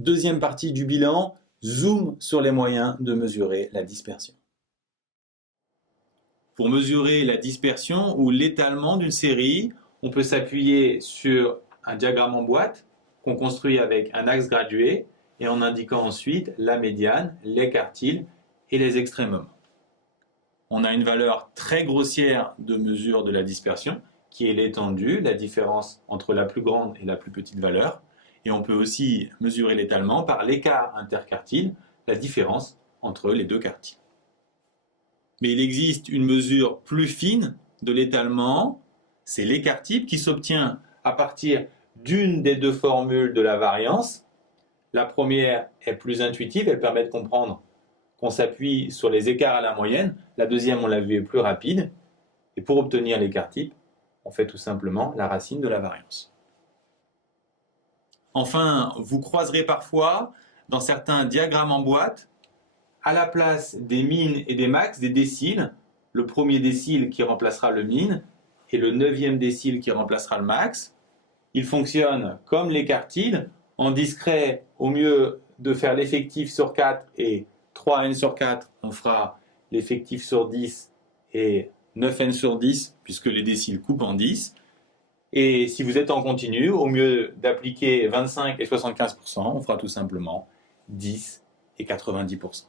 Deuxième partie du bilan, zoom sur les moyens de mesurer la dispersion. Pour mesurer la dispersion ou l'étalement d'une série, on peut s'appuyer sur un diagramme en boîte qu'on construit avec un axe gradué et en indiquant ensuite la médiane, les quartiles et les extrémums. On a une valeur très grossière de mesure de la dispersion qui est l'étendue, la différence entre la plus grande et la plus petite valeur. Et on peut aussi mesurer l'étalement par l'écart interquartile, la différence entre les deux quartiles. Mais il existe une mesure plus fine de l'étalement, c'est l'écart type qui s'obtient à partir d'une des deux formules de la variance. La première est plus intuitive, elle permet de comprendre qu'on s'appuie sur les écarts à la moyenne. La deuxième, on l'a vu, est plus rapide. Et pour obtenir l'écart type, on fait tout simplement la racine de la variance. Enfin, vous croiserez parfois dans certains diagrammes en boîte, à la place des min et des max, des déciles, le premier décile qui remplacera le min et le 9e décile qui remplacera le max. Ils fonctionnent comme les quartiles, en discret, au mieux de faire l'effectif sur 4 et 3n sur 4, on fera l'effectif sur 10 et 9n sur 10, puisque les déciles coupent en 10. Et si vous êtes en continu, au mieux d'appliquer 25 et 75%, on fera tout simplement 10 et 90%.